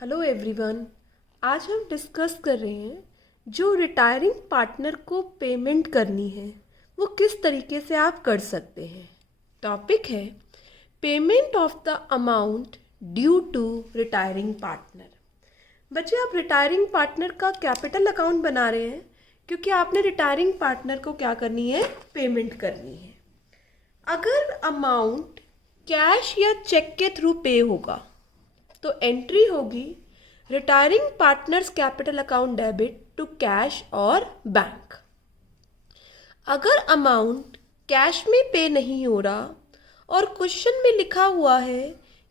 Hello everyone. आज हम discuss कर रहे हैं जो रिटायरिंग पार्टनर को पेमेंट करनी है वो किस तरीके से आप कर सकते हैं। टॉपिक है payment of the amount due to retiring partner. बच्चे, आप रिटायरिंग पार्टनर का कैपिटल अकाउंट बना रहे हैं क्योंकि आपने रिटायरिंग पार्टनर को क्या करनी है, पेमेंट करनी है। अगर अमाउंट कैश या चेक के थ्रू पे होगा तो एंट्री होगी retiring partners capital account debit to cash और बैंक। अगर अमाउंट कैश में पे नहीं हो रहा और क्वेश्चन में लिखा हुआ है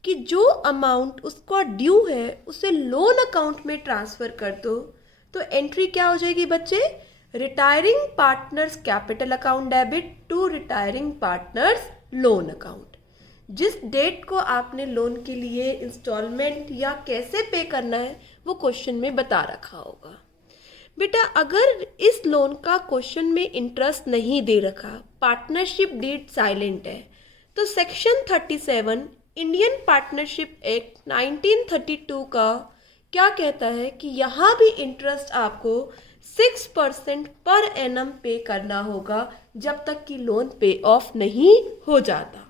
कि जो अमाउंट उसका ड्यू है उसे लोन अकाउंट में ट्रांसफ़र कर दो, तो एंट्री क्या हो जाएगी बच्चे, retiring partners capital account debit to retiring partners loan account. जिस डेट को आपने लोन के लिए इंस्टॉलमेंट या कैसे पे करना है वो क्वेश्चन में बता रखा होगा। बेटा, अगर इस लोन का क्वेश्चन में इंटरेस्ट नहीं दे रखा, पार्टनरशिप डीड साइलेंट है, तो सेक्शन 37 इंडियन पार्टनरशिप एक्ट 1932 का क्या कहता है कि यहाँ भी इंटरेस्ट आपको 6% पर एनम पे करना होगा जब तक कि लोन पे ऑफ नहीं हो जाता।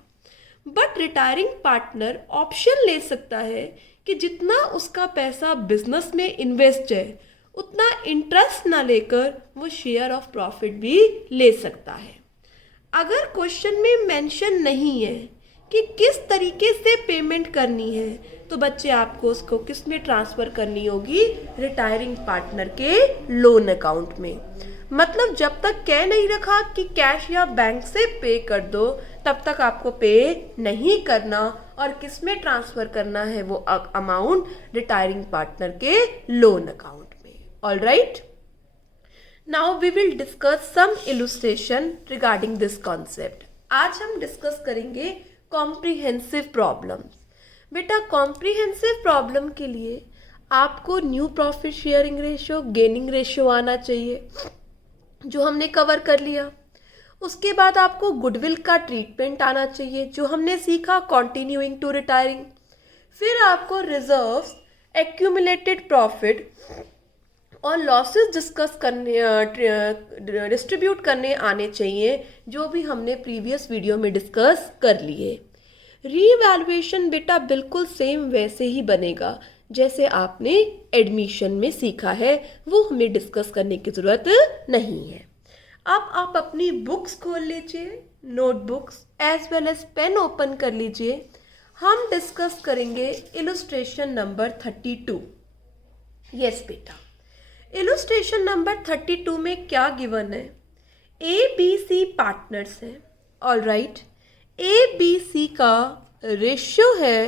बट रिटायरिंग पार्टनर ऑप्शन ले सकता है कि जितना उसका पैसा बिजनेस में इन्वेस्ट है उतना इंटरेस्ट ना लेकर वो शेयर ऑफ प्रॉफिट भी ले सकता है। अगर क्वेश्चन में मेंशन नहीं है कि किस तरीके से पेमेंट करनी है, तो बच्चे आपको उसको किस में ट्रांसफ़र करनी होगी, रिटायरिंग पार्टनर के लोन अकाउंट में। मतलब जब तक कह नहीं रखा कि कैश या बैंक से पे कर दो तब तक आपको पे नहीं करना, और किस में ट्रांसफ़र करना है वो अमाउंट, रिटायरिंग पार्टनर के लोन अकाउंट में। All right, now we will discuss some illustration regarding this concept. आज हम डिस्कस करेंगे कॉम्प्रिहेंसिव प्रॉब्लम्स। बेटा, कॉम्प्रिहेंसिव प्रॉब्लम के लिए आपको new profit sharing ratio, gaining ratio आना चाहिए जो हमने कवर कर लिया। उसके बाद आपको गुडविल का ट्रीटमेंट आना चाहिए जो हमने सीखा कॉन्टिन्यूइंग टू रिटायरिंग। फिर आपको रिजर्व्स, एक्यूमुलेटेड प्रॉफिट और लॉसेस डिस्कस करने, डिस्ट्रीब्यूट करने आने चाहिए जो भी हमने प्रीवियस वीडियो में डिस्कस कर लिए। रीवैल्यूएशन बेटा बिल्कुल सेम वैसे ही बनेगा जैसे आपने एडमिशन में सीखा है, वो हमें डिस्कस करने की ज़रूरत नहीं है। अब आप अपनी बुक्स खोल लीजिए, notebooks as well as pen open कर लीजिए। हम डिस्कस करेंगे इलुस्ट्रेशन नंबर 32। यस बेटा, इलुस्ट्रेशन नंबर 32 में क्या गिवन है, ABC पार्टनर्स हैं। ऑल राइट, ABC का रेशियो है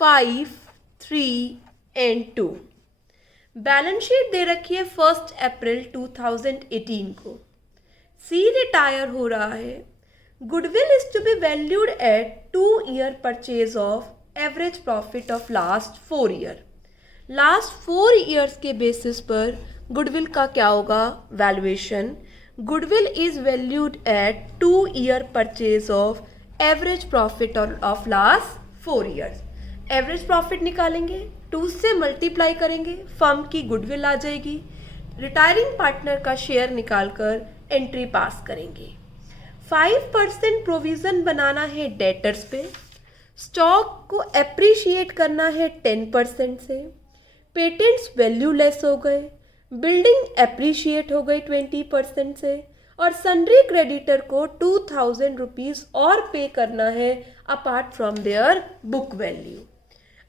5, 3 एंड 2। बैलेंस शीट दे रखी है 1 अप्रैल 2018 को। सी रिटायर हो रहा है। Goodwill is to be valued at 2 year purchase of average profit of last 4 year. Last 4 years के बेसिस पर गुडविल का क्या होगा, valuation. Goodwill is valued at 2 year purchase of average profit of last 4 years. Average profit निकालेंगे, 2 से multiply करेंगे, firm की goodwill आ जाएगी। रिटायरिंग पार्टनर का शेयर निकालकर एंट्री पास करेंगे। 5% प्रोविज़न बनाना है डेटर्स पे। स्टॉक को एप्रिशिएट करना है 10% से। पेटेंट्स वैल्यू लेस हो गए। बिल्डिंग एप्रिशिएट हो गई 20% से। और सन्ड्री क्रेडिटर को 2000 रुपीज़ और पे करना है apart from their book value.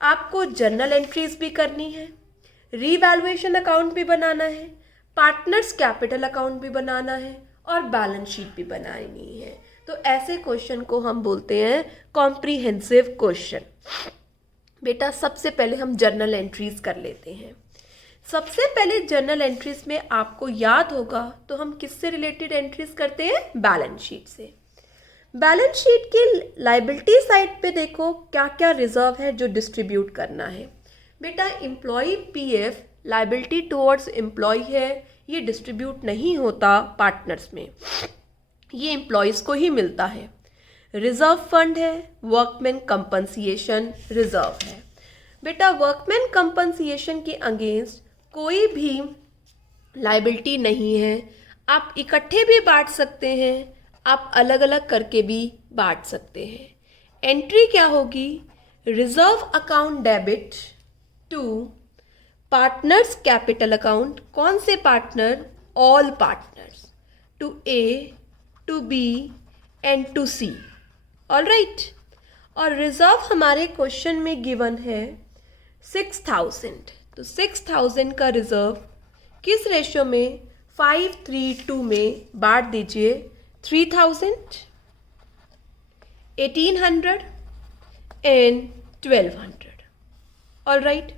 आपको जर्नल एंट्रीज भी करनी है, रीवैल्यूएशन अकाउंट भी बनाना है, पार्टनर्स कैपिटल अकाउंट भी बनाना है और बैलेंस शीट भी बनानी है। तो ऐसे क्वेश्चन को हम बोलते हैं कॉम्प्रिहेंसिव क्वेश्चन। बेटा, सबसे पहले हम जर्नल एंट्रीज कर लेते हैं। सबसे पहले जर्नल एंट्रीज में आपको याद होगा तो हम किससे रिलेटेड एंट्रीज करते हैं, बैलेंस शीट से। बैलेंस शीट की लायबिलिटी साइड पे देखो क्या क्या रिजर्व है जो डिस्ट्रीब्यूट करना है। बेटा, employee PF liability towards employee है, ये डिस्ट्रीब्यूट नहीं होता पार्टनर्स में, ये एम्प्लॉयज़ को ही मिलता है। रिजर्व फंड है, वर्कमैन कंपनसेशन रिजर्व है। बेटा वर्कमैन कंपनसेशन के अगेंस्ट कोई भी लाइबिलिटी नहीं है। आप इकट्ठे भी बांट सकते हैं, आप अलग अलग करके भी बांट सकते हैं। एंट्री क्या होगी? Reserve account debit to partners capital account. कौन से partner? All partners, to A, to B and to C. All right. और रिजर्व हमारे क्वेश्चन में गिवन है 6000, तो 6000 का रिजर्व किस रेशियो में? 5:3:2 में बांट दीजिए। 3000, 1800 एंड 1200। All right.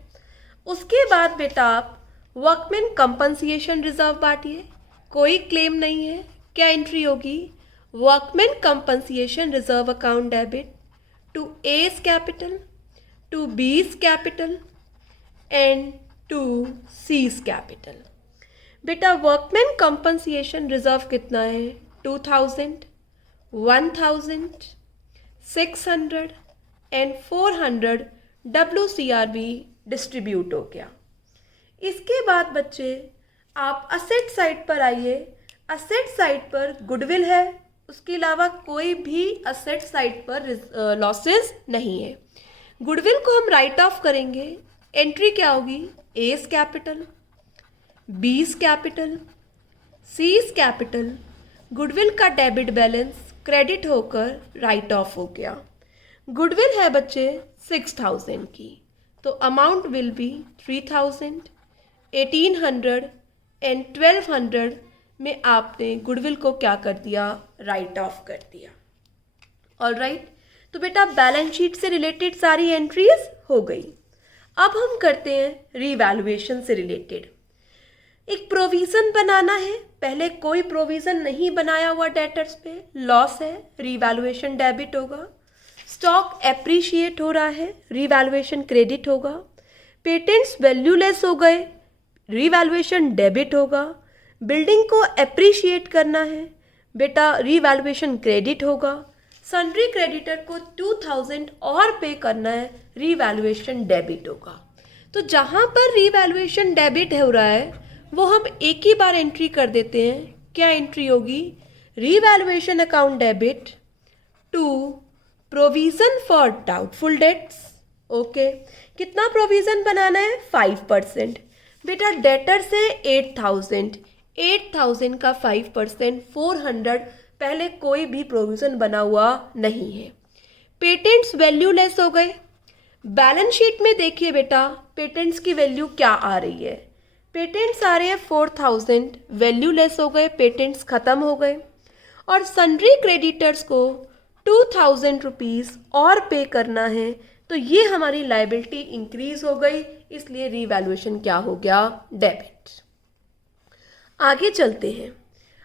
उसके बाद बेटा आप वर्कमैन कंपनसेशन रिजर्व बांटिए। कोई क्लेम नहीं है, क्या एंट्री होगी? Workman compensation reserve account debit to A's capital, to B's capital and to C's capital. बेटा वर्कमैन कंपनसेशन रिजर्व कितना है? 2000, 1000, 600 एंड 400 WCRB डिस्ट्रीब्यूट हो गया। इसके बाद बच्चे आप असेट साइड पर आइए। असेट साइड पर गुडविल है, उसके अलावा कोई भी असेट साइड पर लॉसेस नहीं है। गुडविल को हम राइट ऑफ करेंगे। एंट्री क्या होगी? ए's कैपिटल, बी's कैपिटल, सी's कैपिटल। गुडविल का डेबिट बैलेंस क्रेडिट होकर राइट ऑफ हो गया। गुडविल है बच्चे 6000 की, तो अमाउंट विल बी 3000, 1800 एंड 1200 में आपने गुडविल को क्या कर दिया? राइट ऑफ कर दिया। All right. तो बेटा बैलेंस शीट से रिलेटेड सारी एंट्रीज हो गई। अब हम करते हैं रीवैल्यूएशन से रिलेटेड। एक प्रोविज़न बनाना है। पहले कोई प्रोविज़न नहीं बनाया हुआ डेटर्स पे, लॉस है, रीवैल्यूएशन डेबिट होगा। स्टॉक एप्रिशिएट हो रहा है, रीवैल्यूएशन क्रेडिट होगा। पेटेंट्स वैल्यूलेस हो गए, रीवैल्यूएशन डेबिट होगा। बिल्डिंग को एप्रिशिएट करना है, बेटा रीवैल्यूएशन क्रेडिट होगा। सन्ड्री क्रेडिटर को 2000 और पे करना है, रीवैल्यूएशन डेबिट होगा। तो जहाँ पर रीवैल्यूएशन डेबिट हो रहा है वो हम एक ही बार एंट्री कर देते हैं। क्या एंट्री होगी? Revaluation account debit to provision for doubtful debts. Okay, कितना प्रोविज़न बनाना है? 5%। बेटा डेटर से 8000 का 5% 400। पहले कोई भी प्रोविज़न बना हुआ नहीं है। पेटेंट्स वैल्यूलेस हो गए। बैलेंस शीट में देखिए बेटा पेटेंट्स की वैल्यू क्या आ रही है? पेटेंट्स आ रहे हैं 4000, वैल्यूलेस हो गए, पेटेंट्स ख़त्म हो गए। और सन्ड्री क्रेडिटर्स को 2000 रुपीज़ और पे करना है, तो ये हमारी लाइबिलिटी इंक्रीज हो गई, इसलिए रीवैल्यूएशन क्या हो गया? डेबिट। आगे चलते हैं।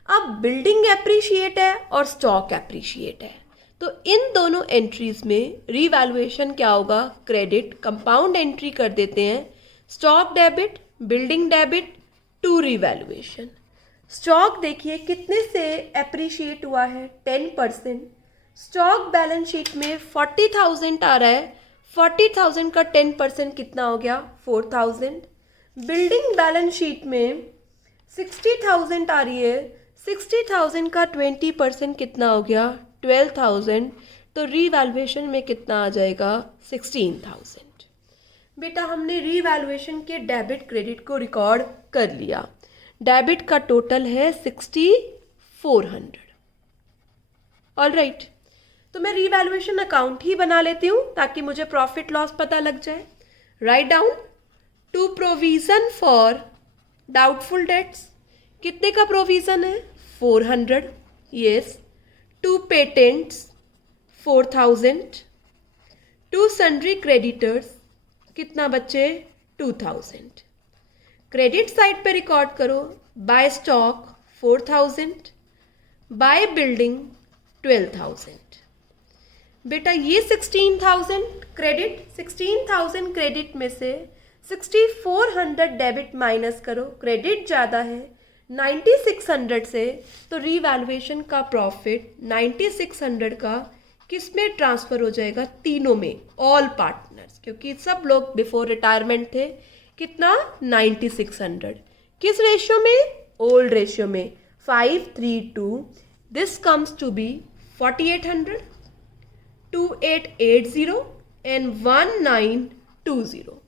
अब बिल्डिंग एप्रिशिएट है और स्टॉक एप्रिशिएट है, तो इन दोनों एंट्रीज में रीवैल्यूएशन क्या होगा? क्रेडिट। कंपाउंड एंट्री कर देते हैं। Stock debit, building debit to revaluation. Stock देखिए कितने से एप्रिशिएट हुआ है? 10%। स्टॉक बैलेंस शीट में 40,000 आ रहा है, 40,000 का 10% कितना हो गया? 4,000। बिल्डिंग बैलेंस शीट में 60,000 आ रही है, 60,000 का 20% कितना हो गया? 12,000। तो रीवैल्यूएशन में कितना आ जाएगा? 16,000। बेटा हमने रीवैल्यूएशन के डेबिट क्रेडिट को रिकॉर्ड कर लिया। डेबिट का टोटल है 6400। All right. तो मैं रीवैल्यूएशन अकाउंट ही बना लेती हूँ ताकि मुझे प्रॉफिट लॉस पता लग जाए। Write down to provision for doubtful debts. कितने का प्रोविज़न है? 400। Yes. To patents 4000। To sundry creditors कितना बच्चे? 2000। क्रेडिट साइड पे रिकॉर्ड करो। By stock 4000, by building 12,000। बेटा ये 16,000 क्रेडिट, 16,000 क्रेडिट में से 6400 डेबिट माइनस करो। क्रेडिट ज़्यादा है 9600 से, तो रीवैल्यूएशन का प्रॉफिट 9600 का किस में ट्रांसफ़र हो जाएगा? तीनों में, ऑल पार्टनर्स, क्योंकि सब लोग बिफोर रिटायरमेंट थे। कितना? 9600। किस रेशियो में? ओल्ड रेशियो में, 5:3:2। This comes to be 4800, 2880 and 1920।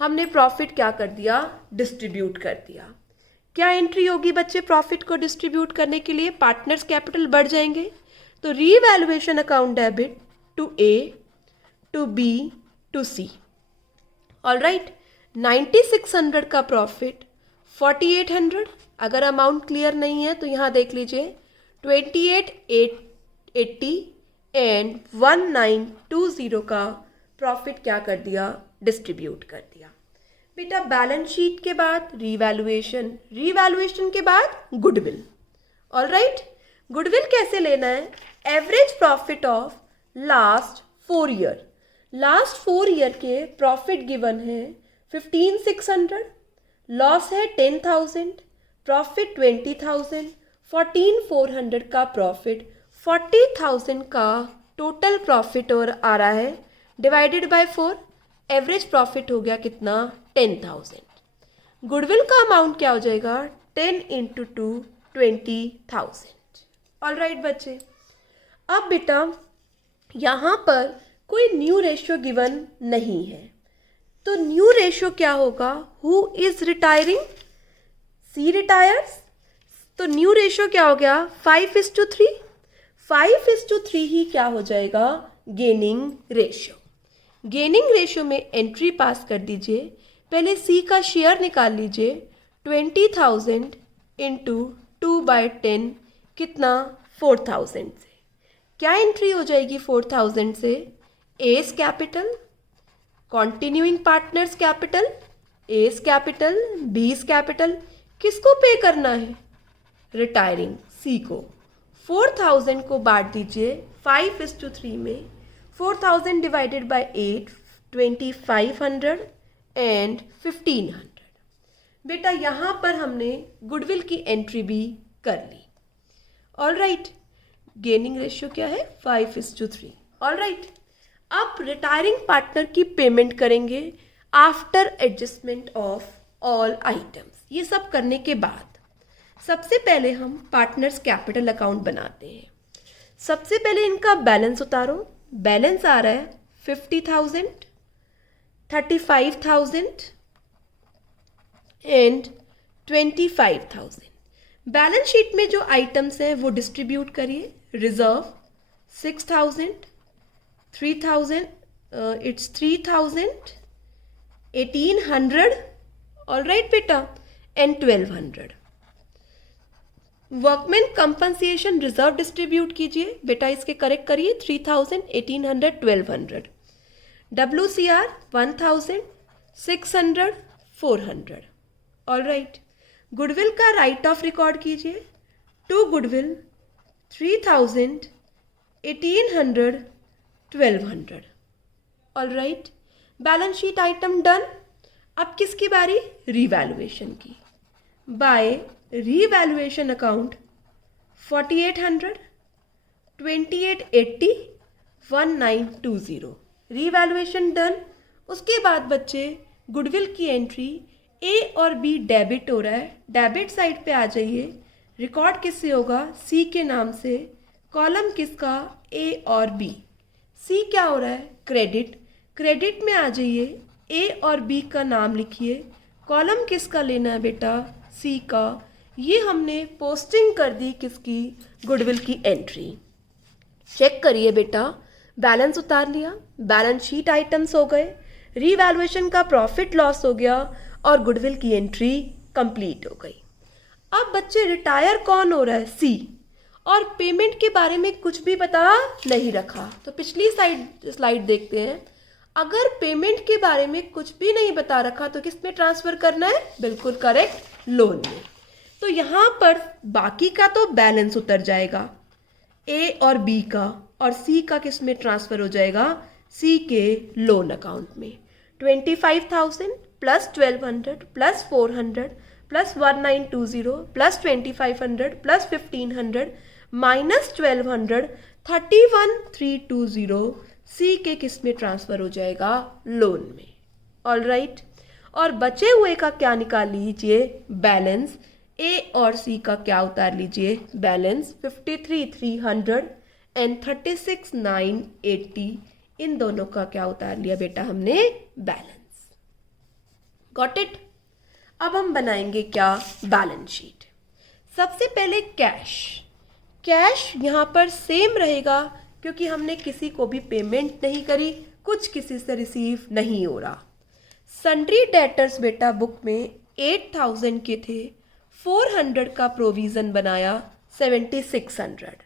हमने प्रॉफिट क्या कर दिया? डिस्ट्रीब्यूट कर दिया। क्या एंट्री होगी बच्चे प्रॉफिट को डिस्ट्रीब्यूट करने के लिए? पार्टनर्स कैपिटल बढ़ जाएंगे, तो revaluation account debit to A, to B, to C. All right, 9600 का प्रॉफिट 4800। अगर अमाउंट क्लियर नहीं है तो यहाँ देख लीजिए, 2880 एंड 1920 का प्रॉफिट क्या कर दिया? डिस्ट्रीब्यूट कर दिया। बेटा बैलेंस शीट के बाद रीवैल्यूएशन, रीवैल्यूएशन के बाद गुडविल। ऑलराइट, गुडविल कैसे लेना है? Average profit of last 4 year. Last 4 year के प्रॉफिट गिवन है 15,600, लॉस है 10,000, प्रॉफिट 20,000, 14,400 का प्रॉफिट, 40,000 का टोटल प्रॉफिट और आ रहा है, डिवाइडेड बाय 4, एवरेज प्रॉफिट हो गया कितना? 10,000। गुडविल का अमाउंट क्या हो जाएगा? 10 × 2 20,000। ऑलराइट बच्चे, अब बेटा यहाँ पर कोई न्यू रेशियो गिवन नहीं है, तो न्यू रेशियो क्या होगा? Who is retiring? C retires. तो न्यू रेशियो क्या हो गया? 5:3। 5:3 ही क्या हो जाएगा? Gaining ratio. गेनिंग रेशियो में एंट्री पास कर दीजिए। पहले सी का शेयर निकाल लीजिए, 20,000 × 2/10 कितना? 4,000 से। क्या एंट्री हो जाएगी 4,000 से? S capital, continuing partners capital, S capital, बीस कैपिटल। किसको पे करना है? रिटायरिंग सी को। 4,000 को बांट दीजिए 5:3 में। 4,000 डिवाइडेड बाय 8, 2,500 एंड 1,500। बेटा यहाँ पर हमने गुडविल की एंट्री भी कर ली। ऑलराइट, गेनिंग रेशियो क्या है? 5:3। ऑलराइट, अब रिटायरिंग पार्टनर की पेमेंट करेंगे after adjustment of all items. ये सब करने के बाद सबसे पहले हम पार्टनर्स कैपिटल अकाउंट बनाते हैं। सबसे पहले इनका बैलेंस उतारो। बैलेंस आ रहा है 50,000, 35,000 एंड 25,000। बैलेंस शीट में जो आइटम्स हैं वो डिस्ट्रीब्यूट करिए। रिजर्व 6,000, 3,000, इट्स 3,000, 1,800, ऑलराइट बेटा, and 1,200। Workman compensation reserve distribute कीजिए बेटा, इसके करेक्ट करिए। 3,000, 1,800, 1,200। WCR 1,000, 600, 400। ऑलराइट, गुडविल का राइट ऑफ रिकॉर्ड कीजिए। To goodwill 3,000, 1,800, 1,200। All right, balance sheet item done. अब किसकी बारी? रीवैल्यूएशन की। By revaluation account 4,800, 2,880, 1,920। Revaluation done. उसके बाद बच्चे गुडविल की एंट्री ए और बी डेबिट हो रहा है, डेबिट साइड पे आ जाइए। रिकॉर्ड किससे होगा? सी के नाम से। कॉलम किसका? ए और बी। सी क्या हो रहा है? क्रेडिट। क्रेडिट में आ जाइए, ए और बी का नाम लिखिए। कॉलम किसका लेना है बेटा? सी का। ये हमने पोस्टिंग कर दी किसकी? गुडविल की एंट्री। चेक करिए बेटा, बैलेंस उतार लिया, बैलेंस शीट आइटम्स हो गए, रीवैल्यूएशन का प्रॉफिट लॉस हो गया और गुडविल की एंट्री कंप्लीट हो गई। अब बच्चे रिटायर कौन हो रहा है? सी। और पेमेंट के बारे में कुछ भी बता नहीं रखा। तो पिछली स्लाइड देखते हैं। अगर पेमेंट के बारे में कुछ भी नहीं बता रखा तो किस में ट्रांसफ़र करना है? बिल्कुल करेक्ट, लोन में। तो यहाँ पर बाकी का तो बैलेंस उतर जाएगा ए और बी का, और सी का किस में ट्रांसफ़र हो जाएगा? सी के लोन अकाउंट में। 25,000 plus 1,200 plus 400 plus 1,920 plus 2,500 plus 1,500 minus 1,200 31,320 सी के किस में ट्रांसफ़र हो जाएगा, लोन में। ऑल राइट, और बचे हुए का क्या निकाल लीजिए, बैलेंस। ए और सी का क्या उतार लीजिए, बैलेंस। 53,300 एंड 36,980, इन दोनों का क्या उतार लिया बेटा हमने, बैलेंस। Got it. अब हम बनाएंगे क्या, बैलेंस शीट। सबसे पहले कैश। कैश यहाँ पर सेम रहेगा क्योंकि हमने किसी को भी पेमेंट नहीं करी, कुछ किसी से रिसीव नहीं हो रहा। सन्ड्री डेटर्स बेटा बुक में 8,000 के थे, 400 का प्रोविज़न बनाया, 7,600।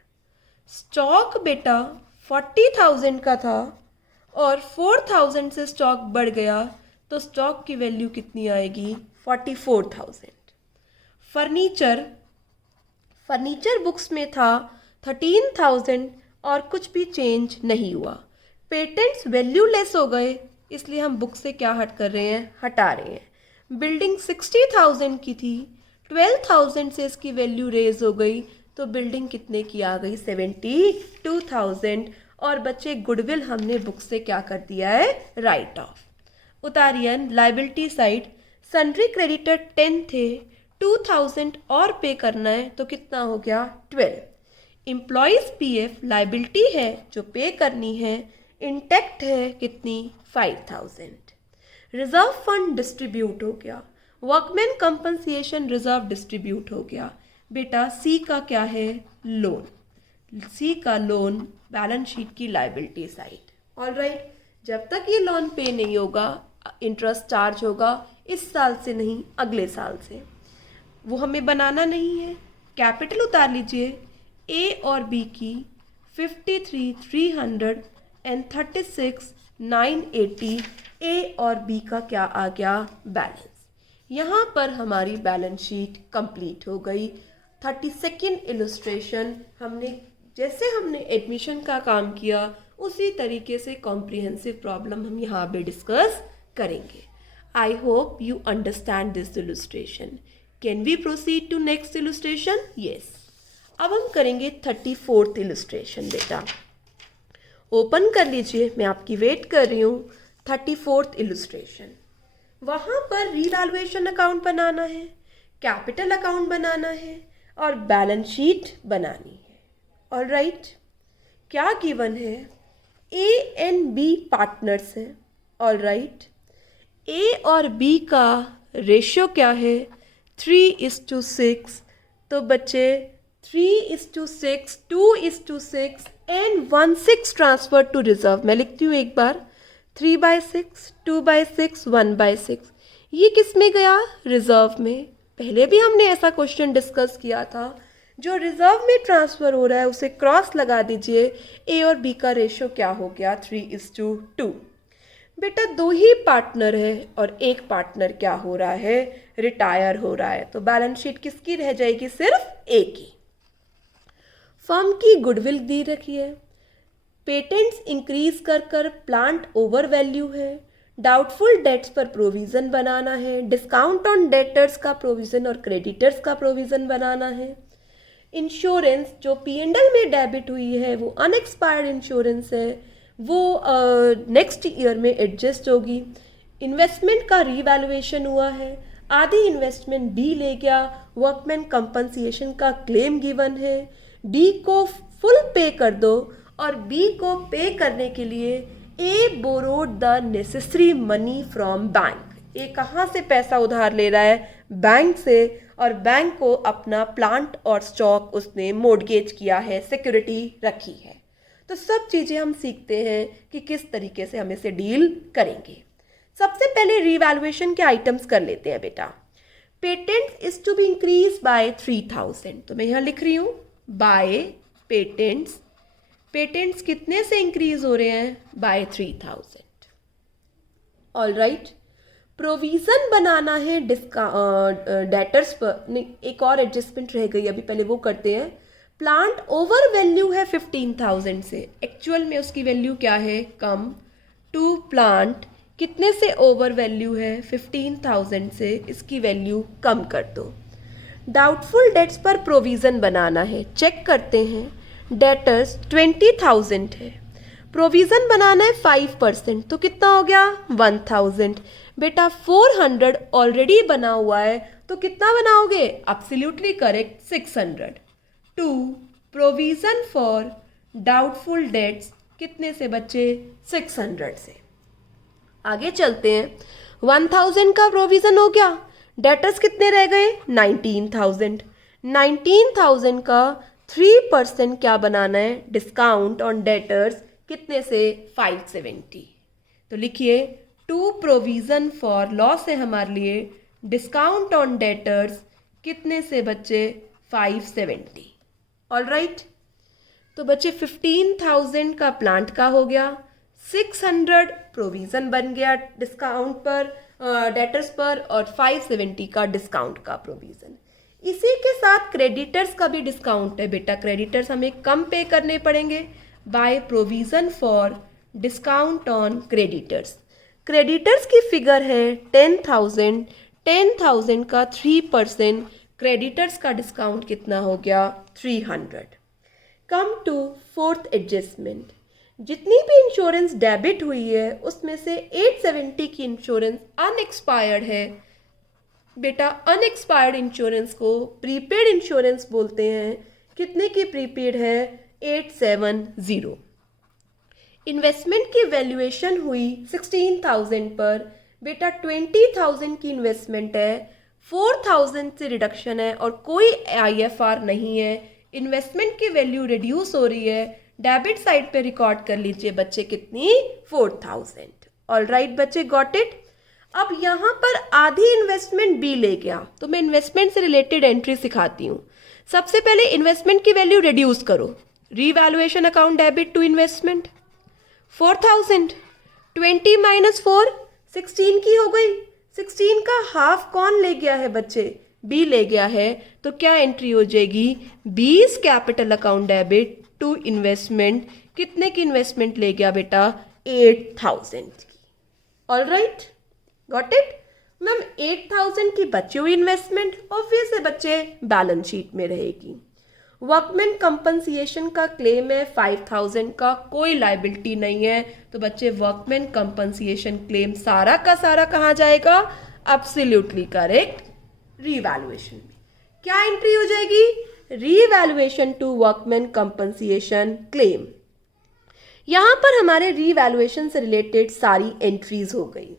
स्टॉक बेटा 40,000 का था और 4,000 से स्टॉक बढ़ गया तो स्टॉक की वैल्यू कितनी आएगी, 44,000। फर्नीचर बुक्स में था 13,000 और कुछ भी चेंज नहीं हुआ। पेटेंट्स वैल्यू लेस हो गए इसलिए हम बुक से क्या हट कर रहे हैं, हटा रहे हैं। बिल्डिंग 60,000 की थी, 12,000 से इसकी वैल्यू रेज हो गई तो बिल्डिंग कितने की आ गई, 72,000। और बच्चे गुडविल हमने बुक से क्या कर दिया है, राइट ऑफ। उतारिए लाइबिलिटी साइड, सन्ड्री क्रेडिटर 10 थे, 2,000 और पे करना है तो कितना हो गया, 12। एम्प्लॉयज़ पीएफ लाइबिलिटी है जो पे करनी है, इंटैक्ट है कितनी, 5,000। रिजर्व फंड डिस्ट्रीब्यूट हो गया, वर्कमैन कंपनसेशन रिजर्व डिस्ट्रीब्यूट हो गया। बेटा सी का क्या है, लोन। सी का लोन बैलेंस शीट की लाइबिलिटी साइड। ऑल राइट, जब तक ये लोन पे नहीं होगा इंटरेस्ट चार्ज होगा, इस साल से नहीं अगले साल से, वो हमें बनाना नहीं है। कैपिटल उतार लीजिए, ए और बी की 53,300 एंड 36,980, ए और बी का क्या आ गया, बैलेंस। यहाँ पर हमारी बैलेंस शीट कंप्लीट हो गई। 32nd इलस्ट्रेशन जैसे हमने एडमिशन का काम किया उसी तरीके से कॉम्प्रिहेंसिव प्रॉब्लम हम यहाँ पे डिस्कस करेंगे। I hope you understand this illustration. Can we proceed to next illustration? Yes. अब हम करेंगे 34th इलस्ट्रेशन। बेटा ओपन कर लीजिए, मैं आपकी वेट कर रही हूँ। 34th इलस्ट्रेशन, वहाँ पर रीवैल्यूएशन अकाउंट बनाना है, कैपिटल अकाउंट बनाना है और बैलेंस शीट बनानी है। ऑल राइट, क्या गिवन है, ए एंड बी पार्टनर्स हैं। ऑल राइट, ए और बी का रेशियो क्या है, 3:6। तो बच्चे 3:6, 2:6 एंड 1/6 ट्रांसफर टू रिजर्व। मैं लिखती हूँ एक बार, 3/6, 2/6, 1/6। ये किस में गया, रिजर्व में। पहले भी हमने ऐसा क्वेश्चन डिस्कस किया था। जो रिजर्व में ट्रांसफ़र हो रहा है उसे क्रॉस लगा दीजिए, ए और बी का रेशियो क्या हो गया, 3:2। बेटा दो ही पार्टनर है और एक पार्टनर क्या हो रहा है, रिटायर हो रहा है, तो बैलेंस शीट किसकी रह जाएगी, सिर्फ ए की। फर्म की गुडविल दी रखी है, पेटेंट्स इंक्रीज कर प्लांट ओवर वैल्यू है, डाउटफुल डेट्स पर प्रोविज़न बनाना है, डिस्काउंट ऑन डेटर्स का प्रोविज़न और क्रेडिटर्स का प्रोविज़न बनाना है। इंश्योरेंस जो P&L में डेबिट हुई है वो अनएक्सपायर्ड इंश्योरेंस है, वो नेक्स्ट ईयर में एडजस्ट होगी। इन्वेस्टमेंट का रीवैल्यूएशन हुआ है, आधी इन्वेस्टमेंट डी ले गया, वर्कमैन कंपनसेशन का क्लेम गिवन है। डी को फुल पे कर दो और बी को पे करने के लिए A borrowed the necessary money from bank. A कहाँ से पैसा उधार ले रहा है, बैंक से, और बैंक को अपना प्लांट और स्टॉक उसने मोर्टगेज किया है, सिक्योरिटी रखी है। तो सब चीज़ें हम सीखते हैं कि किस तरीके से हम इसे डील करेंगे। सबसे पहले रीवैल्यूएशन के आइटम्स कर लेते हैं बेटा। Patents is to be increase by 3,000, तो मैं यहाँ लिख रही हूँ बाय पेटेंट्स। पेटेंट्स कितने से इंक्रीज हो रहे हैं, बाय 3,000। ऑल राइट, प्रोविज़न बनाना है डेटर्स पर। नहीं, एक और एडजस्टमेंट रह गई अभी, पहले वो करते हैं। प्लांट ओवर वैल्यू है 15,000 से, एक्चुअल में उसकी वैल्यू क्या है, कम। टू प्लांट कितने से ओवर वैल्यू है, 15,000 से, इसकी वैल्यू कम कर दो। डाउटफुल डेट्स पर प्रोविज़न बनाना है, चेक करते हैं। डेटर्स 20,000 है, प्रोविज़न बनाना है 5%, तो कितना हो गया 1,000। बेटा 400 ऑलरेडी बना हुआ है, तो कितना बनाओगे, absolutely correct 600। 2 provision for doubtful debts कितने से बच्चे, 600 से। आगे चलते हैं, 1,000 का प्रोविज़न हो गया, डेटर्स कितने रह गए 19,000। 19,000 का 3% क्या बनाना है, डिस्काउंट ऑन डेटर्स कितने से 570। तो लिखिए 2 प्रोविज़न फॉर लॉस है हमारे लिए, डिस्काउंट ऑन डेटर्स कितने से बच्चे 570। ऑल राइट, तो बच्चे 15,000 का प्लांट का हो गया, 600 प्रोविज़न बन गया डिस्काउंट पर डेटर्स पर, और 570 का डिस्काउंट का प्रोविज़न। इसी के साथ क्रेडिटर्स का भी डिस्काउंट है बेटा, क्रेडिटर्स हमें कम पे करने पड़ेंगे by provision for discount on creditors. Creditors की फिगर है 10,000, 10,000 का 3%, क्रेडिटर्स का डिस्काउंट कितना हो गया 300। कम टू फोर्थ एडजस्टमेंट, जितनी भी इंश्योरेंस डेबिट हुई है उसमें से 870 की इंश्योरेंस अनएक्सपायर्ड है। बेटा अनएक्सपायर्ड इंश्योरेंस को प्रीपेड इंश्योरेंस बोलते हैं। कितने की प्रीपेड है 870। इन्वेस्टमेंट की वैल्यूएशन हुई 16,000 पर, बेटा 20,000 की इन्वेस्टमेंट है, 4,000 से रिडक्शन है और कोई IFR नहीं है, इन्वेस्टमेंट की वैल्यू रिड्यूस हो रही है, डेबिट साइड पे रिकॉर्ड कर लीजिए बच्चे कितनी 4,000। ऑल राइट बच्चे, गॉट इट। अब यहाँ पर आधी इन्वेस्टमेंट बी ले गया, तो मैं इन्वेस्टमेंट से रिलेटेड एंट्री सिखाती हूँ। सबसे पहले इन्वेस्टमेंट की वैल्यू रिड्यूस करो, revaluation account debit to investment 4,000, 20 minus 4 16 की हो गई। 16 का हाफ कौन ले गया है बच्चे, बी ले गया है, तो क्या एंट्री हो जाएगी 20 capital account debit to investment. कितने की इन्वेस्टमेंट ले गया बेटा 8,000 की। All right, got it. Ma'am 8,000 की बची हुई इन्वेस्टमेंट ऑब्वियस है बच्चे बैलेंस शीट में रहेगी। वर्कमैन कंपनसेशन का क्लेम है 5,000 का, कोई लाइबिलिटी नहीं है, तो बच्चे वर्कमैन कंपनसेशन क्लेम सारा का सारा कहाँ जाएगा, एब्सोल्युटली करेक्ट रीवैल्यूएशन में। क्या एंट्री हो जाएगी, revaluation to workman compensation claim. यहां पर हमारे रीवैल्यूएशन से रिलेटेड सारी एंट्रीज हो गई।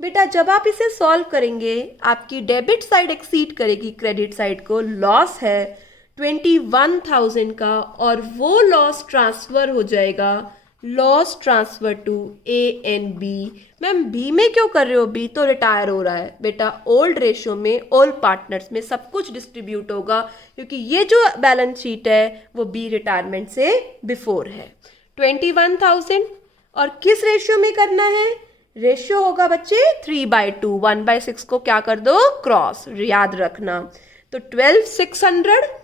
बेटा जब आप इसे सॉल्व करेंगे आपकी डेबिट साइड एक्सीड करेगी क्रेडिट साइड को, लॉस है 21,000 का और वो लॉस ट्रांसफर हो जाएगा, loss transfer to A and B. Ma'am B में क्यों कर रहे हो, बी तो रिटायर हो रहा है। बेटा ओल्ड रेशियो में ऑल पार्टनर्स में सब कुछ डिस्ट्रीब्यूट होगा, क्योंकि ये जो बैलेंस शीट है वो बी रिटायरमेंट से बिफोर है। 21,000 और किस रेशियो में करना है, रेशियो होगा बच्चे 3/2, 1/6 को क्या कर दो क्रॉस, याद रखना। तो 12,600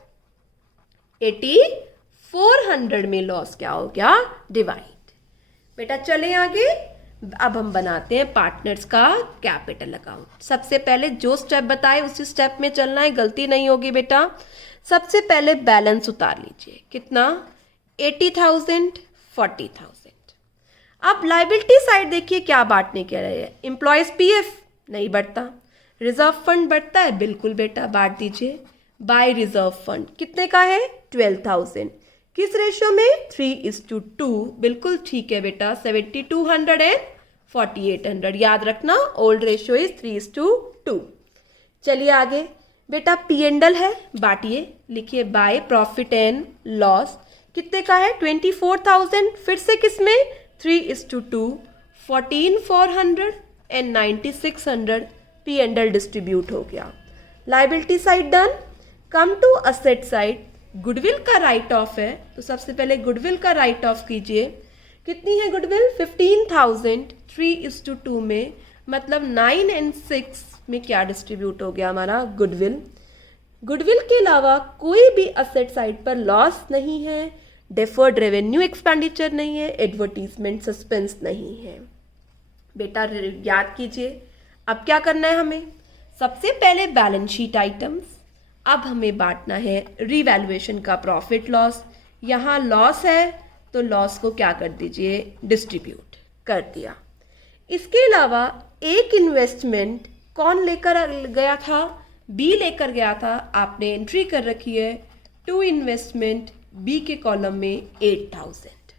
8,400 में लॉस क्या हो गया डिवाइड। बेटा चले आगे, अब हम बनाते हैं पार्टनर्स का कैपिटल अकाउंट। सबसे पहले जो स्टेप बताए उसी स्टेप में चलना है, गलती नहीं होगी बेटा। सबसे पहले बैलेंस उतार लीजिए, कितना 80,000 40,000। अब लाइबिलिटी साइड देखिए क्या बांटने के रहे हैं, एम्प्लॉयज PF नहीं बढ़ता, रिजर्व फंड बढ़ता है, बिल्कुल बेटा बांट दीजिए बाय रिजर्व फंड। कितने का है 12,000, किस रेशियो में 3:2, बिल्कुल ठीक है बेटा 7,200 एंड 4,800, याद रखना ओल्ड रेशियो इज 3:2। चलिए आगे बेटा P&L है, बांटिए, लिखिए बाय प्रॉफिट एंड लॉस। कितने का है 24,000, फिर से किसमें 3:2, 14,400 एंड 9,600 P&L डिस्ट्रीब्यूट हो गया। Liability side done. Come to asset side, goodwill का राइट ऑफ है, तो सबसे पहले गुडविल का राइट ऑफ कीजिए। कितनी है गुडविल 15,000, 3:2 में, मतलब 9 और 6 में क्या डिस्ट्रीब्यूट हो गया हमारा गुडविल। गुडविल के अलावा कोई भी असेट साइड पर लॉस नहीं है, डेफर्ड रेवेन्यू एक्सपेंडिचर नहीं है, एडवर्टीजमेंट सस्पेंस नहीं है। बेटा याद कीजिए अब क्या करना है हमें, सबसे पहले बैलेंस शीट आइटम्स, अब हमें बांटना है रीवैल्यूएशन का प्रॉफिट लॉस। यहाँ लॉस है तो लॉस को क्या कर दीजिए, डिस्ट्रीब्यूट कर दिया। इसके अलावा एक इन्वेस्टमेंट कौन लेकर गया था, बी लेकर गया था, आपने एंट्री कर रखी है टू इन्वेस्टमेंट बी के कॉलम में 8000।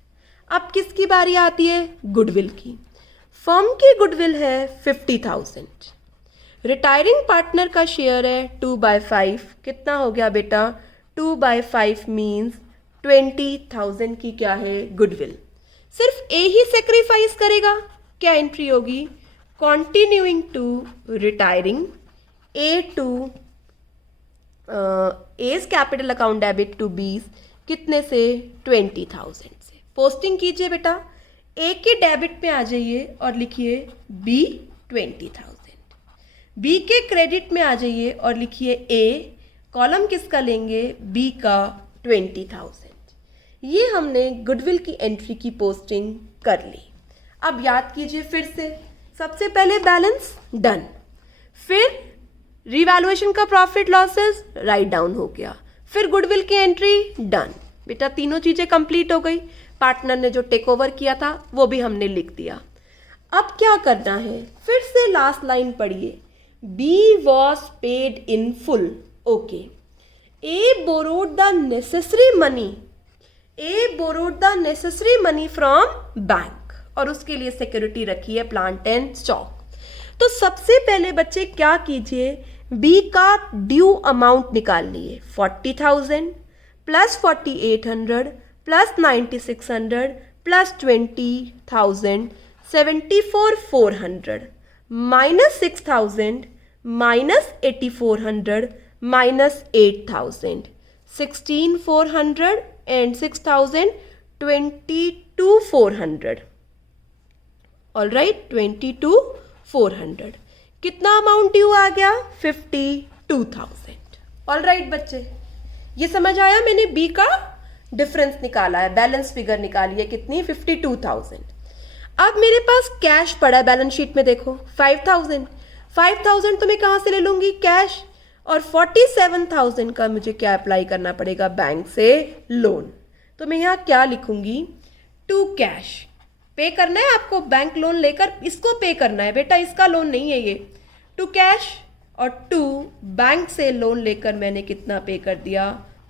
अब किसकी बारी आती है, गुडविल की। फर्म की गुडविल है 50,000। रिटायरिंग पार्टनर का शेयर है 2/5। कितना हो गया बेटा, 2/5 मीन्स 20,000 की क्या है, गुडविल। सिर्फ ए ही सेक्रीफाइस करेगा, क्या एंट्री होगी, continuing to retiring A to A's capital account debit to B's, कितने से, 20,000 से। पोस्टिंग कीजिए बेटा, ए के डेबिट पे आ जाइए और लिखिए बी 20,000। बी के क्रेडिट में आ जाइए और लिखिए ए, कॉलम किसका लेंगे, बी का 20,000। ये हमने गुडविल की एंट्री की पोस्टिंग कर ली। अब याद कीजिए फिर से, सबसे पहले बैलेंस डन, फिर रीवैल्यूएशन का प्रॉफिट लॉसेस राइट डाउन हो गया, फिर गुडविल की एंट्री डन। बेटा तीनों चीज़ें कंप्लीट हो गई। पार्टनर ने जो टेक ओवर किया था वो भी हमने लिख दिया। अब क्या करना है, फिर से लास्ट लाइन पढ़िए, B was paid in full. Okay, A borrowed the necessary money from bank और उसके लिए सिक्योरिटी रखी है प्लांट एंड स्टॉक। तो सबसे पहले बच्चे क्या कीजिए, बी का ड्यू अमाउंट निकाल लिए, 40,000 plus 4,800 plus 9,600 plus 20,000, 74,400 minus 6,000 minus 8,400 minus 8,000, 16,400 and 6,000, 22,400। All right, 22,400। कितना अमाउंट ड्यू आ गया, 52,000। ऑल राइट बच्चे, ये समझ आया, मैंने बी का डिफरेंस निकाला है, बैलेंस फिगर निकाली है, कितनी, 52,000। अब मेरे पास कैश पड़ा है बैलेंस शीट में, देखो 5,000 तो मैं कहाँ से ले लूँगी, कैश, और 47,000 का मुझे क्या अप्लाई करना पड़ेगा, बैंक से लोन। तो मैं यहाँ क्या लिखूँगी, टू कैश, पे करना है आपको, बैंक लोन लेकर इसको पे करना है बेटा, इसका लोन नहीं है ये, टू कैश, और टू बैंक से लोन लेकर मैंने कितना पे कर दिया,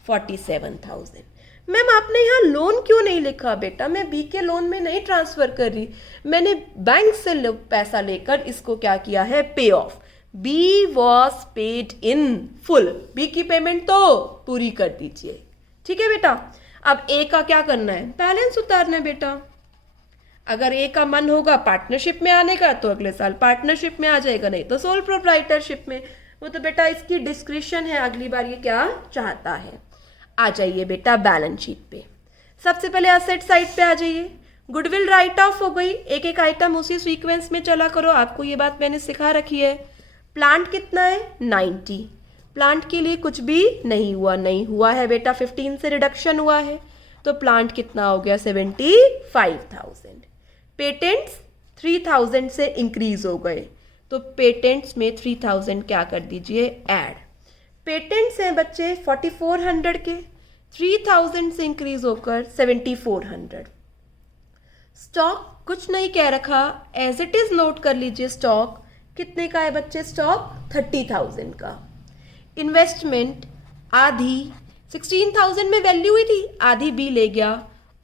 47,000। मैम आपने यहाँ लोन क्यों नहीं लिखा बेटा, मैं बी के लोन में नहीं ट्रांसफर कर रही, मैंने बैंक से पैसा लेकर इसको क्या किया है, pay off. B was paid in full, B की पेमेंट तो पूरी कर दीजिए, ठीक है बेटा। अब ए का क्या करना है, बैलेंस उतारना है बेटा। अगर ए का मन होगा पार्टनरशिप में आने का तो अगले साल पार्टनरशिप में आ जाएगा, नहीं तो सोल प्रोप्राइटरशिप में, वो तो बेटा इसकी डिस्क्रिप्शन है, अगली बार ये क्या चाहता है। आ जाइए बेटा बैलेंस शीट पे, सबसे पहले असेट साइड पे आ जाइए। गुडविल राइट ऑफ हो गई, एक एक आइटम उसी सीक्वेंस में चला करो, आपको ये बात मैंने सिखा रखी है। प्लांट कितना है, 90, प्लांट के लिए कुछ भी नहीं हुआ है बेटा, 15 से रिडक्शन हुआ है, तो प्लांट कितना हो गया, 75,000। पेटेंट्स 3,000 से इंक्रीज हो गए, तो पेटेंट्स में 3,000 क्या कर दीजिए, ऐड। पेटेंट्स हैं बच्चे 4,400 के, 3,000 से इंक्रीज होकर 7,400। स्टॉक कुछ नहीं कह रखा, एज इट इज नोट कर लीजिए, स्टॉक कितने का है बच्चे, स्टॉक 30,000 का। इन्वेस्टमेंट आधी, 16,000 में वैल्यू हुई थी, आधी बी ले गया,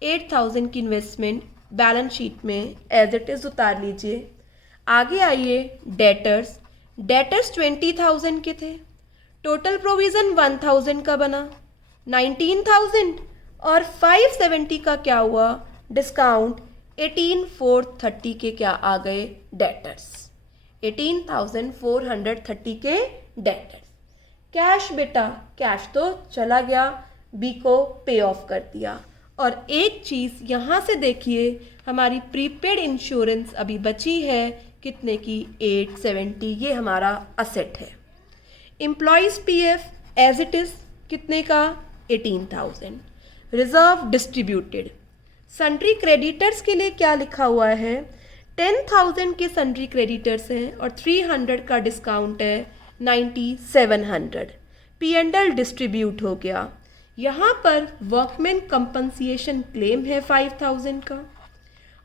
8,000 की इन्वेस्टमेंट बैलेंस शीट में एज इट इज उतार लीजिए। आगे आइए, डेटर्स 20,000 के थे, टोटल प्रोविजन 1,000 का बना, 19,000 और 570 का क्या हुआ, डिस्काउंट, 18,430 के क्या आ गए, डेटर्स, 18,430 के डेटर्स। कैश बेटा, कैश तो चला गया, बी को पे ऑफ कर दिया। और एक चीज़ यहाँ से देखिए, हमारी प्रीपेड इंश्योरेंस अभी बची है, कितने की, 870, ये हमारा असेट है। Employees PF as it is कितने का, 18,000। रिजर्व डिस्ट्रीब्यूटेड, सन्ड्री क्रेडिटर्स के लिए क्या लिखा हुआ है, 10,000 के सन्ड्री क्रेडिटर्स हैं और 300 का डिस्काउंट है, 9,700। P&L डिस्ट्रीब्यूट हो गया, यहाँ पर वर्कमैन कंपनसेशन क्लेम है 5,000 का,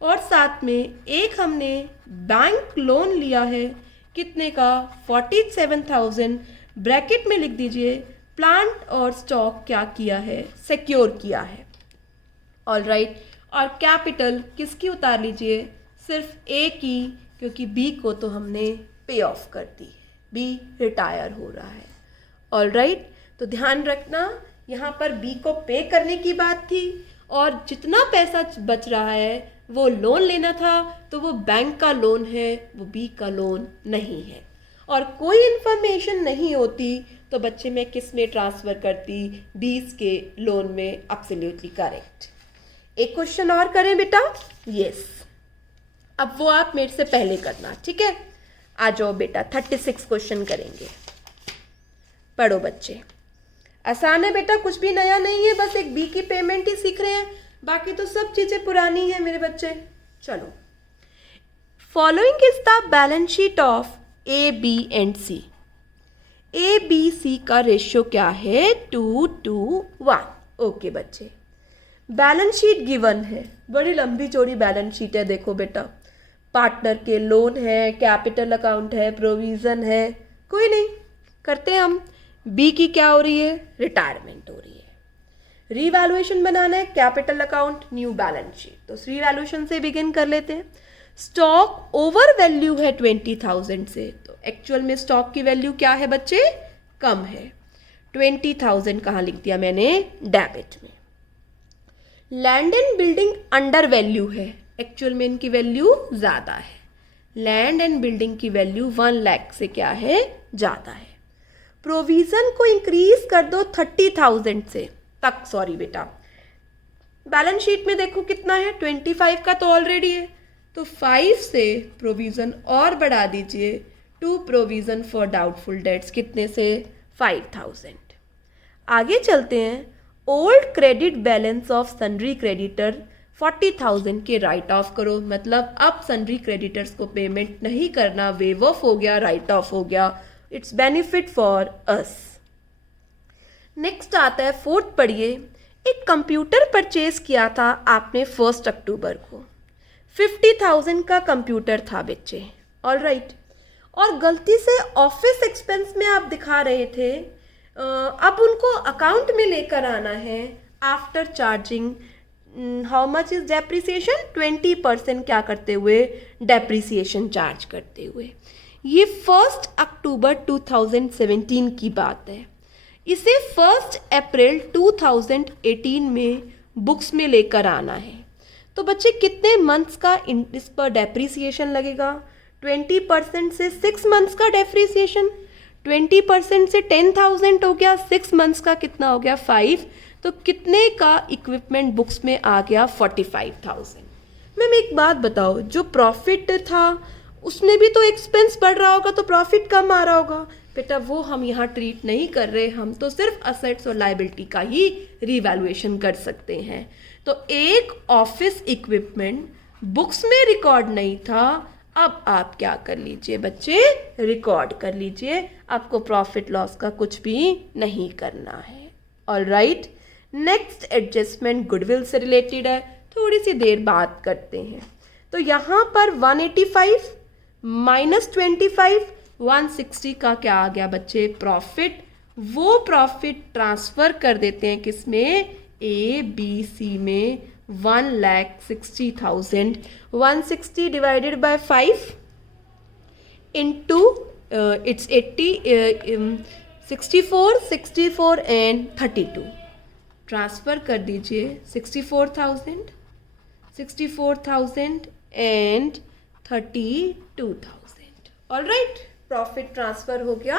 और साथ में एक हमने बैंक लोन लिया है कितने का 47,000, ब्रैकेट में लिख दीजिए प्लांट और स्टॉक क्या किया है, सिक्योर किया है। ऑल राइट, और कैपिटल किसकी उतार लीजिए, सिर्फ ए की, क्योंकि बी को तो हमने पे ऑफ कर दी है, बी रिटायर हो रहा है। ऑल राइट, तो ध्यान रखना यहाँ पर बी को पे करने की बात थी, और जितना पैसा बच रहा है वो लोन लेना था, तो वो बैंक का लोन है, वो बी का लोन नहीं है। और कोई इन्फॉर्मेशन नहीं होती तो बच्चे मैं किस में ट्रांसफ़र करती, बीस के लोन में। Absolutely correct. एक क्वेश्चन और करें बेटा, यस, अब वो आप मेरे से पहले करना, ठीक है। आ जाओ बेटा, 36 क्वेश्चन करेंगे। पढ़ो बच्चे, आसान है बेटा, कुछ भी नया नहीं है, बस एक बी की पेमेंट ही सीख रहे हैं, बाकी तो सब चीज़ें पुरानी हैं मेरे बच्चे। चलो, following is the balance sheet of A B and C. A B C का रेशियो क्या है, 2:1। ओके बच्चे, बैलेंस शीट गिवन है, बड़ी लंबी चौड़ी बैलेंस शीट है। देखो बेटा, पार्टनर के लोन है, कैपिटल अकाउंट है, प्रोविज़न है, कोई नहीं, करते हैं हम। बी की क्या हो रही है, रिटायरमेंट हो रही है। रीवैल्यूएशन बनाना है, capital account, new balance sheet, तो रीवैल्यूएशन से बिगिन कर लेते हैं। स्टॉक ओवर वैल्यू है 20,000 से, तो एक्चुअल में स्टॉक की वैल्यू क्या है बच्चे, कम है। 20,000 कहाँ लिख दिया मैंने, डेबिट में। Land and building under value है, एक्चुअल में इनकी वैल्यू ज़्यादा है। लैंड एंड बिल्डिंग की वैल्यू 1 लाख से क्या है, ज़्यादा है। प्रोविज़न को इंक्रीज कर दो 30,000 से तक, सॉरी बेटा, बैलेंस शीट में देखो कितना है, 25 का तो ऑलरेडी है, तो 5 से प्रोविज़न और बढ़ा दीजिए, to provision for doubtful debts, कितने से, 5,000। आगे चलते हैं, old credit balance of sundry creditor 40,000 के राइट ऑफ करो, मतलब अब सन्ड्री क्रेडिटर्स को पेमेंट नहीं करना, वेव ऑफ हो गया, राइट ऑफ हो गया, it's benefit for us. Next आता है, फोर्थ पढ़िए, एक कंप्यूटर परचेज किया था आपने 1 अक्टूबर को, 50,000 का कंप्यूटर था बच्चे। ऑल राइट, और गलती से ऑफिस एक्सपेंस में आप दिखा रहे थे, अब उनको अकाउंट में लेकर आना है। After charging how much is depreciation, 20% क्या करते हुए, डेप्रिसिएशन चार्ज करते हुए। ये 1 अक्टूबर 2017 की बात है, इसे 1 अप्रैल 2018 में बुक्स में लेकर आना है। तो बच्चे कितने मंथ्स का इस पर डेप्रिसिएशन लगेगा, 20% से 6 मंथ्स का डेप्रिसिएशन, 20% से 10,000 हो गया, 6 मंथ्स का कितना हो गया, 5, तो कितने का इक्विपमेंट बुक्स में आ गया, 45,000। मैम एक बात बताओ, जो प्रॉफिट था उसमें भी तो एक्सपेंस बढ़ रहा होगा, तो प्रॉफिट कम आ रहा होगा। बेटा वो हम यहाँ ट्रीट नहीं कर रहे, हम तो सिर्फ असेट्स और लायबिलिटी का ही रीवैल्यूएशन कर सकते हैं। तो एक ऑफिस इक्विपमेंट बुक्स में रिकॉर्ड नहीं था, अब आप क्या कर लीजिए बच्चे, रिकॉर्ड कर लीजिए, आपको प्रॉफिट लॉस का कुछ भी नहीं करना है। All right, next adjustment goodwill से रिलेटेड है, थोड़ी सी देर बात करते हैं। तो यहाँ पर 185 माइनस 25, 160 का क्या आ गया बच्चे, प्रॉफिट। वो प्रॉफिट ट्रांसफ़र कर देते हैं किसमें, ए बी सी में, 1,60,000, 160 divided by 5 into its 80, 64 and 32, transfer कर दीजिए 64,000 and 32,000। All right, profit transfer हो गया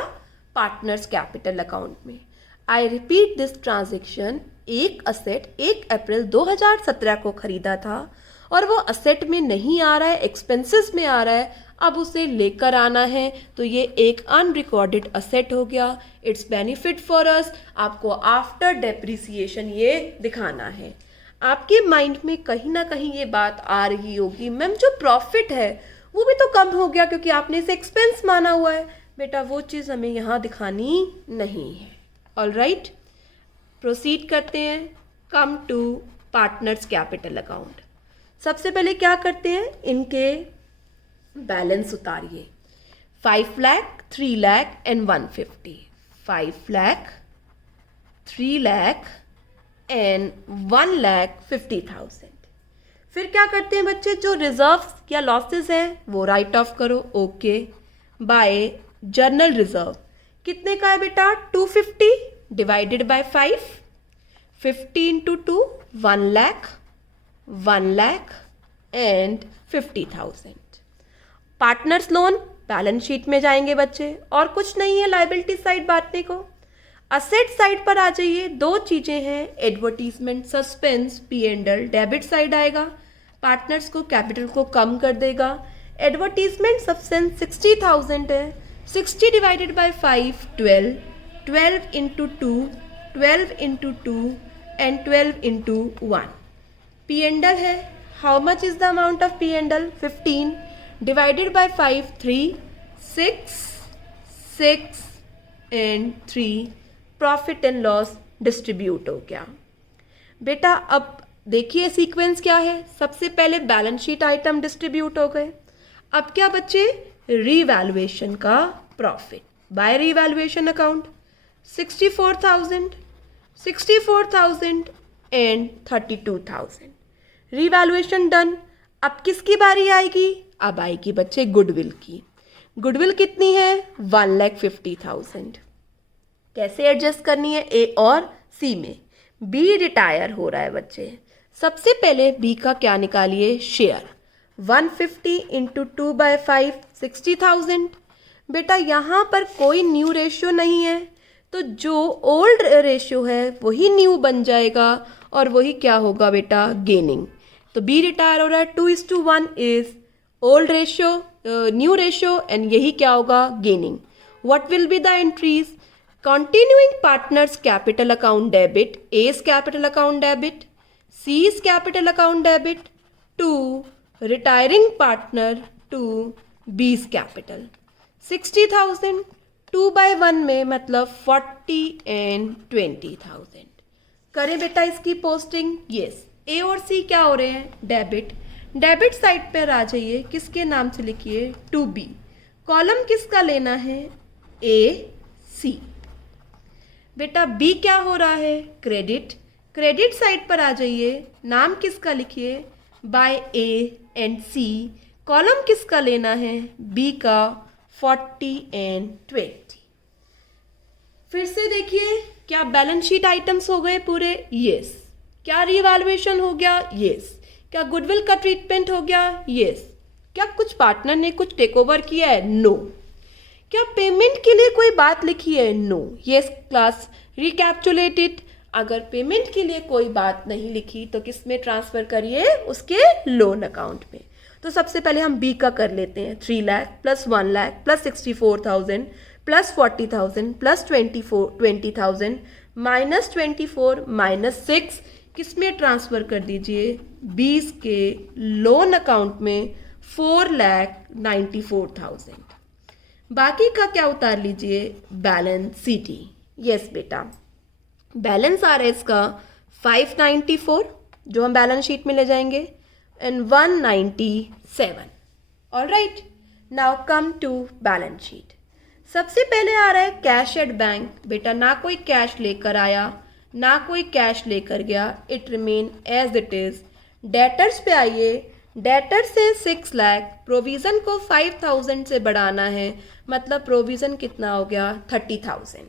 पार्टनर्स कैपिटल अकाउंट में। आई रिपीट दिस ट्रांजेक्शन, एक असेट 1 अप्रैल 2017 को खरीदा था और वो असेट में नहीं आ रहा है, एक्सपेंसेस में आ रहा है, अब उसे लेकर आना है, तो ये एक अनरिकॉर्डेड असेट हो गया। इट्स बेनिफिट फॉर अस, आपको आफ्टर डेप्रिसिएशन ये दिखाना है। आपके माइंड में कहीं ना कहीं ये बात आ रही होगी, मैम जो प्रॉफिट है वो भी तो कम हो गया क्योंकि आपने इसे एक्सपेंस माना हुआ है। बेटा वो चीज़ हमें यहाँ दिखानी नहीं है। ऑल राइट, प्रोसीड करते हैं, come to partners capital account. सबसे पहले क्या करते हैं, इनके बैलेंस उतारिए। 5 लाख, 3 लाख एंड 150। 5 लाख, 3 लाख एंड 1,50,000। फिर क्या करते हैं बच्चे, जो रिजर्व्स या लॉसेस हैं वो राइट ऑफ करो। ओके, बाय जर्नल रिजर्व कितने का है बेटा, 250 divided by 5, 50 into 2, 1 lakh, 1 lakh and 50,000। Partners loan balance sheet में जाएंगे बच्चे, और कुछ नहीं है लाइबिलिटी साइड बांटने को। असेट साइड पर आ जाइए, दो चीजें हैं, advertisement suspense, P&L debit side आएगा, पार्टनर्स को कैपिटल को कम कर देगा। एडवर्टीजमेंट सस्पेंस 60,000 है, 60 divided by 5, 12, 12 into 2, 12 into 2 and 12 into 1। P&L है, how much is the amount of P&L, 15 divided by 5, 3, 6, 6 and 3। Profit and loss distribute हो गया। बेटा अब देखिए सीक्वेंस क्या है, सबसे पहले बैलेंस शीट आइटम डिस्ट्रीब्यूट हो गए। अब क्या बच्चे, रीवैल्यूएशन का profit by revaluation account 64,000, 64,000 and 32,000। Revaluation done. अब किसकी बारी आएगी, अब आएगी बच्चे गुडविल की। गुडविल कितनी है, 1,50,000। कैसे एडजस्ट करनी है, ए और सी में। बी रिटायर हो रहा है बच्चे, सबसे पहले बी का क्या निकालिए, शेयर। 150 into 2 bye 5, 60,000। बेटा यहाँ पर कोई न्यू रेशियो नहीं है, तो जो ओल्ड रेशियो है वही न्यू बन जाएगा, और वही क्या होगा बेटा, गेनिंग। तो बी रिटायर हो रहा है, 2:1 is old ratio, new ratio, and यही क्या होगा, gaining. What will be the entries, continuing partners capital account debit, A's capital account debit, C's capital account debit to retiring partner to B's capital। 60,000 2 by 1 में मतलब 40 and 20,000। करें बेटा इसकी posting. Yes, ए और सी क्या हो रहे हैं, डेबिट। डेबिट साइड पर आ जाइए, किसके नाम से लिखिए, टू बी। कॉलम किसका लेना है, ए सी। बेटा बी क्या हो रहा है, क्रेडिट। क्रेडिट साइड पर आ जाइए, नाम किसका लिखिए, by A and C. Column किसका लेना है, बी का, 40 एंड 20। फिर से देखिए, क्या बैलेंस शीट आइटम्स हो गए पूरे, यस। क्या रीवैल्यूएशन हो गया, यस। क्या गुडविल का ट्रीटमेंट हो गया, यस। क्या कुछ पार्टनर ने कुछ टेक ओवर किया है, नो। क्या पेमेंट के लिए कोई बात लिखी है, नो। Yes class, रिकैप्चुलेटेड। अगर पेमेंट के लिए कोई बात नहीं लिखी तो किस में ट्रांसफ़र करिए, उसके लोन अकाउंट में। तो सबसे पहले हम बी का कर लेते हैं, 3 lakh plus 1 lakh plus 64,000 plus 40,000 plus 20,000 minus 24 minus 6 किस में ट्रांसफ़र कर दीजिए, 20 के लोन अकाउंट में 4,94,000। बाकी का क्या उतार लीजिए, बैलेंस सीटी। यस बेटा, बैलेंस आ रहा है इसका 594 जो हम बैलेंस शीट में ले जाएंगे, and 197। Alright, now come to balance sheet. सबसे पहले आ रहा है कैश एट बैंक। बेटा ना कोई कैश लेकर आया ना कोई कैश लेकर गया, it remain as it is. Debtors पे आइए, डेटर से 6 लाख, प्रोविज़न को 5,000 से बढ़ाना है, मतलब प्रोविज़न कितना हो गया, 30,000।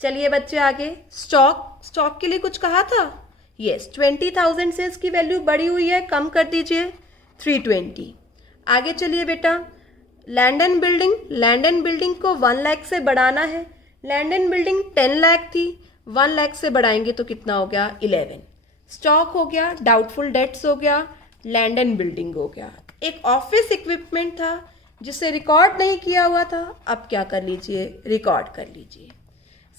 चलिए बच्चे आगे, स्टॉक के लिए कुछ कहा था, यस 20,000 से इसकी वैल्यू बढ़ी हुई है, कम कर दीजिए 320। आगे चलिए बेटा, लैंड एंड बिल्डिंग को 1 लाख से बढ़ाना है। लैंड एंड बिल्डिंग 10 लाख थी, 1 लाख से बढ़ाएंगे तो कितना हो गया, 11। स्टॉक हो गया, डाउटफुल डेट्स हो गया, लैंड एंड बिल्डिंग हो गया। एक ऑफिस इक्विपमेंट था जिसे रिकॉर्ड नहीं किया हुआ था, अब क्या कर लीजिए, रिकॉर्ड कर लीजिए।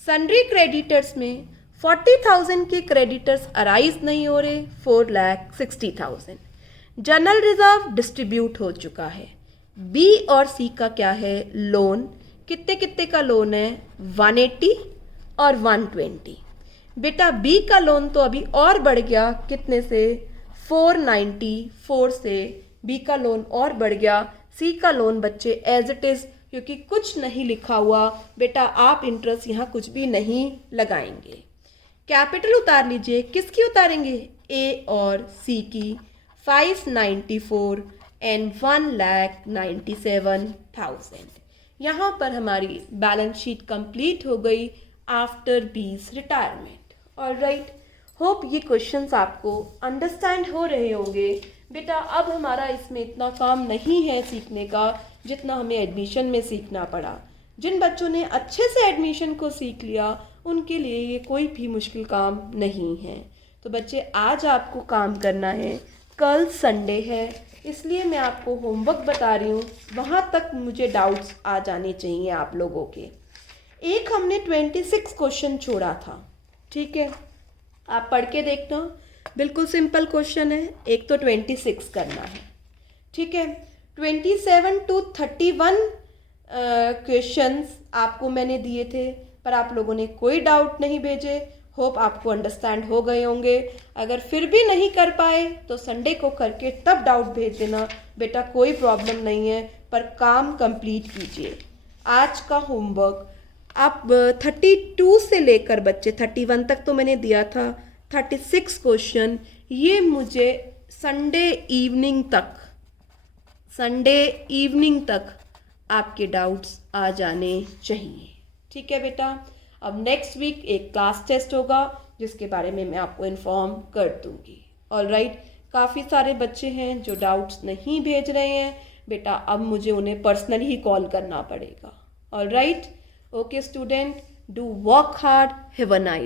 सन्ड्री क्रेडिटर्स में 40,000 के क्रेडिटर्स अराइज नहीं हो रहे, 4,60,000। जनरल रिजर्व डिस्ट्रीब्यूट हो चुका है। बी और सी का क्या है, लोन। कितने कितने का लोन है, 180 और 120। बेटा बी का लोन तो अभी और बढ़ गया, कितने से 494 से बी का लोन और बढ़ गया। सी का लोन बच्चे एज इट इज़, क्योंकि कुछ नहीं लिखा हुआ बेटा, आप इंटरेस्ट यहाँ कुछ भी नहीं लगाएंगे। कैपिटल उतार लीजिए, किसकी उतारेंगे, ए और सी की, 594 एंड 1,97,000। यहाँ पर हमारी बैलेंस शीट कंप्लीट हो गई आफ्टर बी's रिटायरमेंट। ऑलराइट, होप ये क्वेश्चंस आपको अंडरस्टैंड हो रहे होंगे। बेटा अब हमारा इसमें इतना काम नहीं है सीखने का जितना हमें एडमिशन में सीखना पड़ा। जिन बच्चों ने अच्छे से एडमिशन को सीख लिया उनके लिए ये कोई भी मुश्किल काम नहीं है। तो बच्चे आज आपको काम करना है, कल संडे है इसलिए मैं आपको होमवर्क बता रही हूँ, वहाँ तक मुझे डाउट्स आ जाने चाहिए आप लोगों के। एक हमने 26 क्वेश्चन छोड़ा था, ठीक है, आप पढ़ के देखना, बिल्कुल सिंपल क्वेश्चन है। एक तो 26 करना है, ठीक है। 27 to 31 क्वेश्चंस आपको मैंने दिए थे, पर आप लोगों ने कोई डाउट नहीं भेजे। होप आपको अंडरस्टैंड हो गए होंगे। अगर फिर भी नहीं कर पाए तो संडे को करके तब डाउट भेज देना बेटा, कोई प्रॉब्लम नहीं है, पर काम कंप्लीट कीजिए। आज का होमवर्क आप 32 से लेकर बच्चे 31 तक तो मैंने दिया था, 36 क्वेश्चन ये मुझे संडे इवनिंग तक आपके डाउट्स आ जाने चाहिए, ठीक है बेटा। अब नेक्स्ट वीक एक क्लास टेस्ट होगा जिसके बारे में मैं आपको इन्फॉर्म कर दूंगी। ऑलराइट, काफ़ी सारे बच्चे हैं जो डाउट्स नहीं भेज रहे हैं बेटा, अब मुझे उन्हें पर्सनली ही कॉल करना पड़ेगा। Alright, okay student, do work hard, have a nice